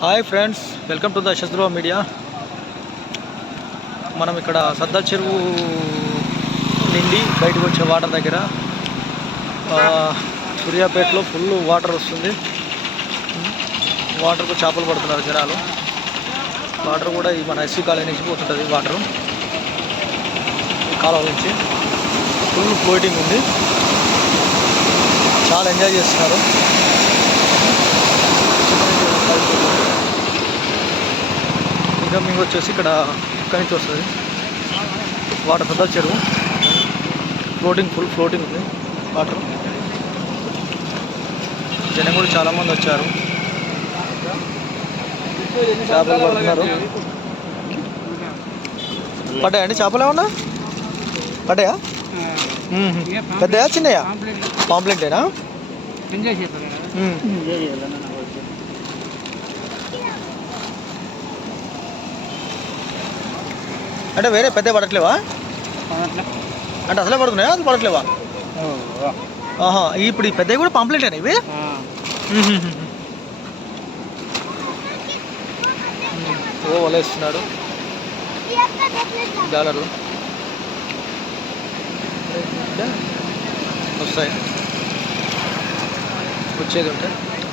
Hi friends welcome to the శత్రువ media. మనం ఇక్కడ సద్దా చెరువు నిండి బయటకు వచ్చే వాటర్ దగ్గర సూర్యాపేటలో ఫుల్ వాటర్ వస్తుంది. వాటర్కు చేపలు పడుతున్నారు జనాలు. వాటర్ కూడా ఈ మన ఎస్సీ కాలనీ నుంచి పోతుంటుంది వాటర్. కాలువ నుంచి ఫుల్ ఫ్లోటింగ్ ఉంది. చాలా ఎంజాయ్ చేస్తున్నారు. ఇంకా మీకు వచ్చేసి ఇక్కడ ఇక్కడి నుంచి వస్తుంది. వాటర్ పెద్ద చెరువు. ఫ్లోటింగ్ ఫుల్ ఫ్లోటింగ్ ఉంది. వాటర్ జనం కూడా చాలామంది వచ్చారు. చేపలు పడుతున్నారు. పడ్డాయండి చేపలు ఏమన్నా? పడ్డాయా. పెద్దయా చిన్నయా? పాంప్లెంటేనా అంటే వేరే పెద్ద పడట్లేవా? అంటే అసలే పడుతున్నాయా అది పడట్లేవా? ఆహా ఇప్పుడు ఈ పెద్దవి కూడా పాంప్లెంటేనా ఇవి? ఓ వలేస్తున్నాడు డాలర్లు వస్తాయి. వచ్చేది ఉంటే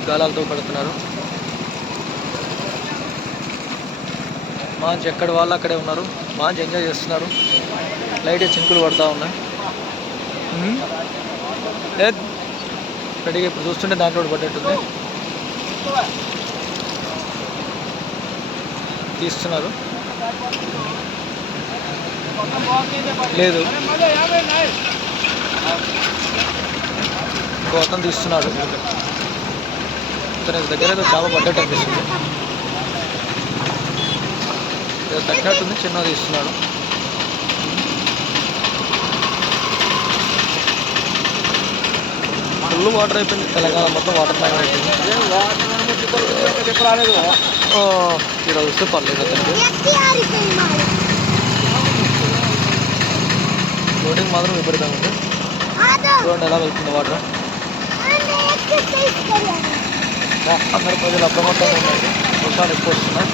గాలాలతో కడుతున్నారు. మాంచి ఎక్కడ వాళ్ళు అక్కడే ఉన్నారు. మాంచి ఎంజాయ్ చేస్తున్నారు. లైట్ చింకులు పడతా ఉన్నాయి. లేదు. ఇప్పుడు చూస్తుంటే దాంట్లో పడ్డట్టుంది. తీస్తున్నారు. లేదు. అతను తీస్తున్నాడు. ఇతని దగ్గర ఏదో చేప పడ్డట్టు అనిపిస్తుంది. తట్టినట్టుంది చిన్న తీస్తున్నాడు ఫుల్ వాటర్ అయిపోయింది తెలంగాణ మొత్తం వాటర్ పైన అయిపోయింది. ఇక్కడ వస్తే పర్లేదు అతనికి. లోడింగ్ మాత్రం విపరీతంగా ఉంది. చూడండి ఎలా వెళ్తుంది వాటర్? అందరు ప్రజలు అప్రమత్తంగా ఉండండి. వర్షాలు ఎక్కువ వస్తున్నాయి.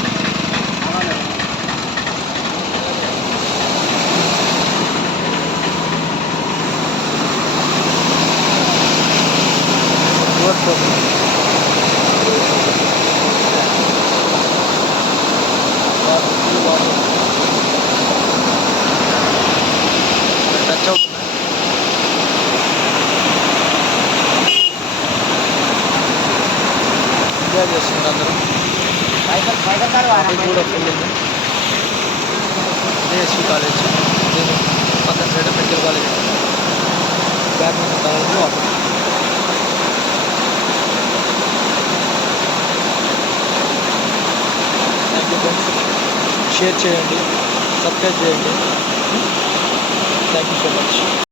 ఎంజాయ్ చేస్తున్నారు అందరూ అది కూడా ఫుల్ ఉంది డిఎస్సి కాలేజ్ దీని పక్కన side medical college badminton college water thank you friends share చేయండి సబ్స్క్రైబ్ చేయండి థ్యాంక్ యూ సో మచ్